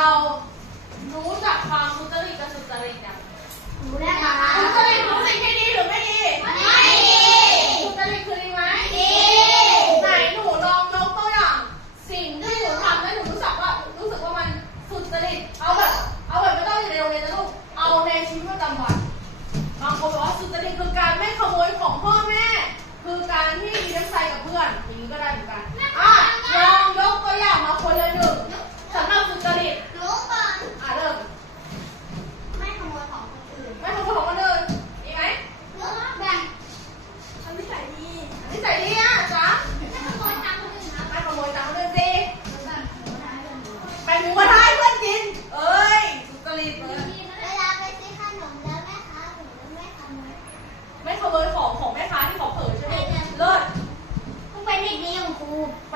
Tchau!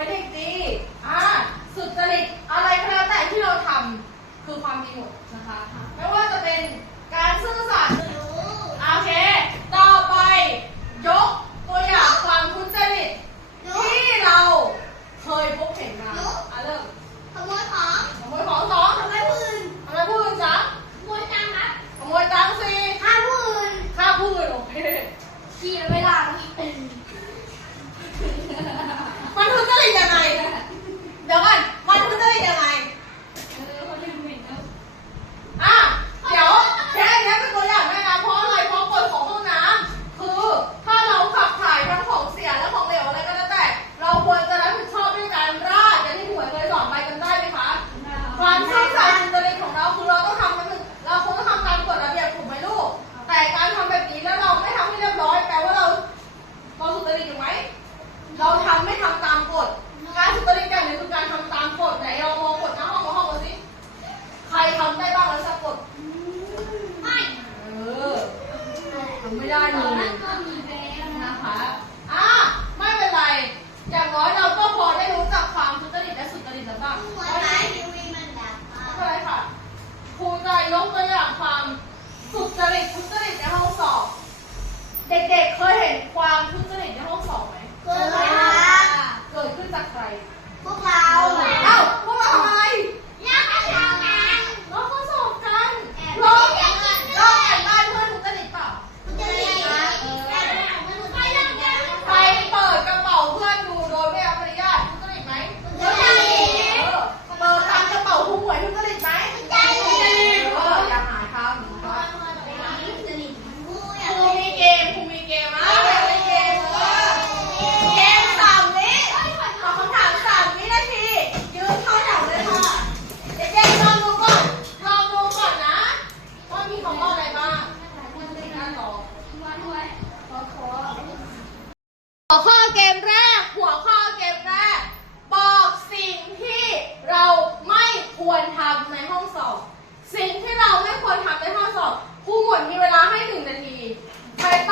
Ready?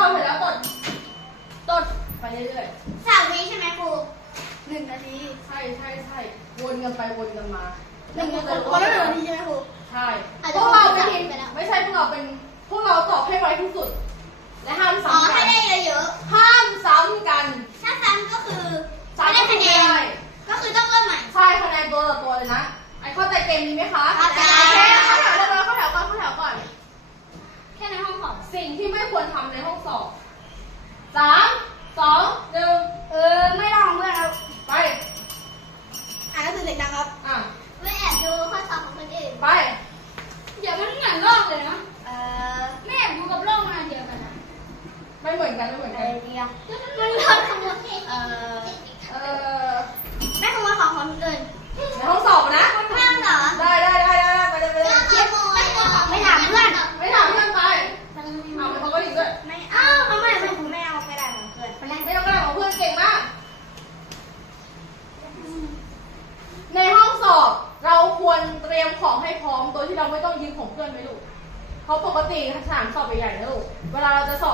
อเสร็จแล้วตดตดไปเรื่อยๆสามวิใช่ไหมครูหนึ่งนาทีใช่ใช่ใช่วนกันไปวนกันมาหนึ่งนาทีใช่ไหมครู ใช่พวกเราเะผิดไปแล้ไม่ใช่พวกเราเป็นพวกเราตอบให้ไวที่สุด และห้ามซ้ำกัถ้านได้เยอะห้ามซ้ำกันถ้าซ้ำก็คือไม่ซ้ำได้คะแนน ก็คือต้องเริ่มใหม่ ใช่คะแนนตัวต่อตัวเลยนะไอ้เข้าใจเกมนี้ไหมคะเข้าใจ สิ่งที่ไม่ควรทำในห้องสอบสามสองหนึ่งเออ ไม่ต้องเพื่อนครับ ไป อ่านหนังสือเสียงดังครับ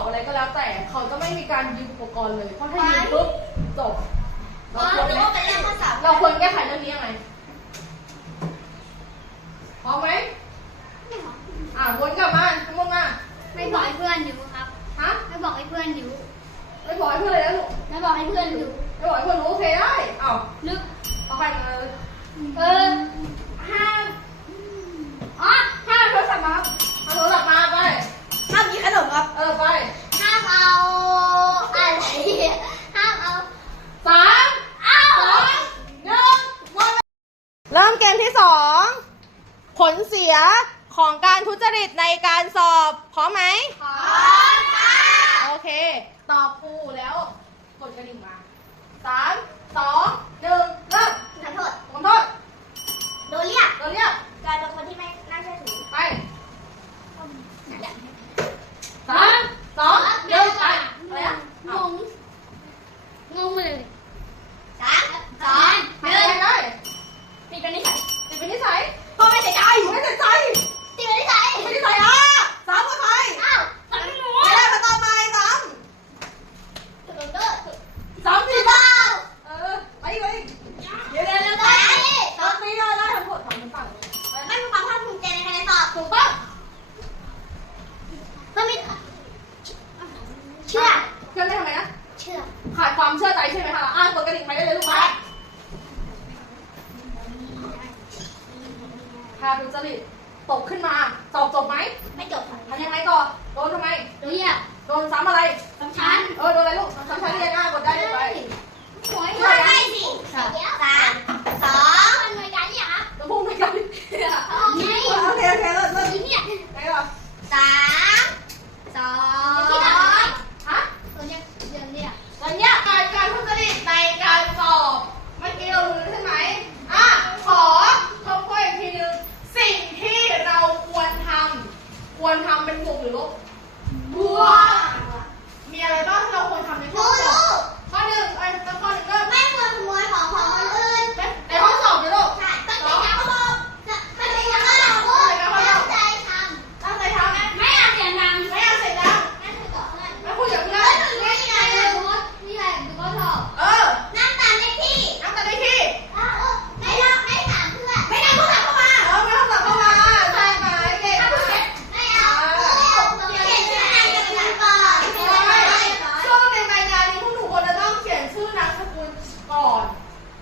อะไรก็แล้วแต่เขาจะไม่มีการยืมอุปกรณ์เลย เพราะถ้ายืมปุ๊บจบเราควรไหเราควรแก้ไขเรื่องนี้ยังไงพร้อมไหมอ่าวนกลับมาทั้งหมดมาไม่บอกให้เพื่อนอยู่ครับฮะไม่บอกให้เพื่อนอยู่ไม่บอกให้เพื่อนเลยนะลูกไม่บอกให้เพื่อนอยู่ไม่บอกให้เพื่อนรู้โอเคได้อ้าลึกเอาใครมาเออห้าอ๋อห้าโทรศัพท์มาห้าโทรศัพท์มาไปห้ามกินขนมครับ เออไป เอาอะไรห้ามเอาสามเองเริ่มเกมที่สองผลเสียของการทุจริตในการสอบพร้อมไหมพร้อมค่ะโอเค ตอบครูแล้วกดกระดิ่งมาสามสองหนึ่งเริ่มขอโทษขอโทษโดนเรียกโดนเรียกการเป็นคนที่ไม่ ขาดความเชื่อใจใช่ไหมคะอ่านกดกระดิ่งไปได้เลยลูกค้าถ้าทุจริตตกขึ้นมาสอบจบไหมไม่จบค่ะทำยังไงต่อโดนทำไม เรียกโดนซ้ำอะไร สำคัญเออโดนอะไรลูกซ้ำชั้นเรียนอะกดได้เลยไป หวยไม่ได้สิสามสามสองมันหน่วยการเนี่ยครับ แล้วพุ่งไปกัน โอเค โอเคโอเคเลิศเลิศ ทีเนี่ย ไหนก่อน สามสองที่ไหน ฮะ ตัวเนี้ยเดือนเนี่ย วันเนี้ยการการทุจริตในการสอบเมื่อกี้เรารู้ใช่ไหมอะขอทบทวนอีกทีนึงสิ่งที่เราควรทำควร ทำ กุลก่อน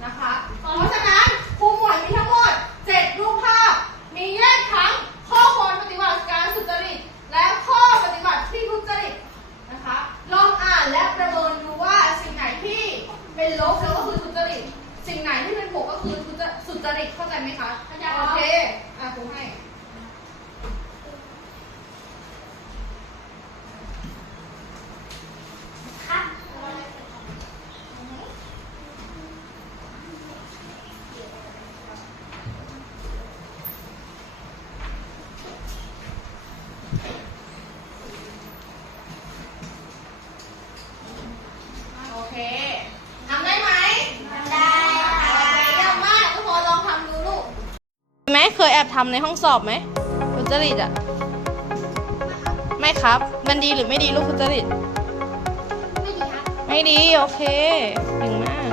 นะคะ เพราะฉะนั้นครูหมวยมีทั้งหมด 7 รูปภาพ มีแยกทั้งข้อควรปฏิบัติการสุจริต และข้อปฏิบัติที่ทุจริตนะคะ ลองอ่านและประเมินดูว่าสิ่งไหนที่เป็นลบแล้วก็คือทุจริต สิ่งไหนที่เป็นบวกก็คือทุจสุจริตเข้าใจไหมคะโอเค อะครูให้ โอเค ทำได้ไหม ได้ โอเคเยี่ยมมากทุกคนลองทำดูลูกไหมเคยแอบทำในห้องสอบไหมทุจริตอะไม่ครับ มันดีหรือไม่ดีลูกทุจริต ไม่ดีครับไม่ดี โอเคเก่งมาก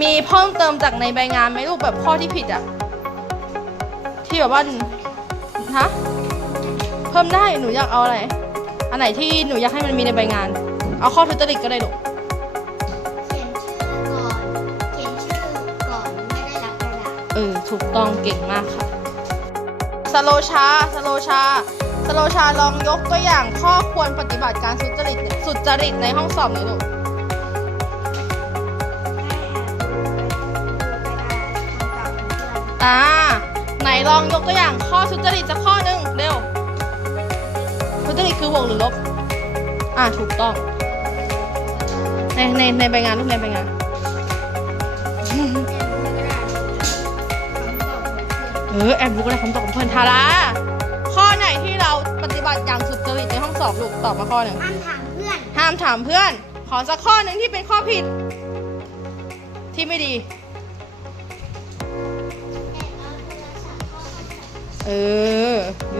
มีเพิ่มเติมจากในใบงานไหมลูกแบบข้อที่ผิดอะที่แบบว่าฮะเพิ่มได้หนูอยากเอาอะไร อันไหนที่หนูอยากให้มันมีในใบงาน เอาข้อทุจริตก็ได้ลูก ออถูกต้องเก่งมากค่ะสโลชาสโลชาสโลชาลองยกตัวอย่างข้อควรปฏิบัติการสุจริตสุจริตในห้องสอบหน่อยลูกอ่าไหนลองยกตัวอย่างข้อทุจริตสักข้อหนึ่งเร็วทุจริตคือบวกหรือลบอ่าถูกต้องในในในใบงานลูกในใบงาน เออแอบรู้ก็ได้คำตอบของเพื่อนทาราข้อไหนที่เราปฏิบัติอย่างสุจริตในห้องสอบลูกตอบมาข้อหนึ่ง ห้ามถามเพื่อน ห้ามถามเพื่อน ขอสักข้อหนึ่งที่เป็นข้อผิด ที่ไม่ดี เออ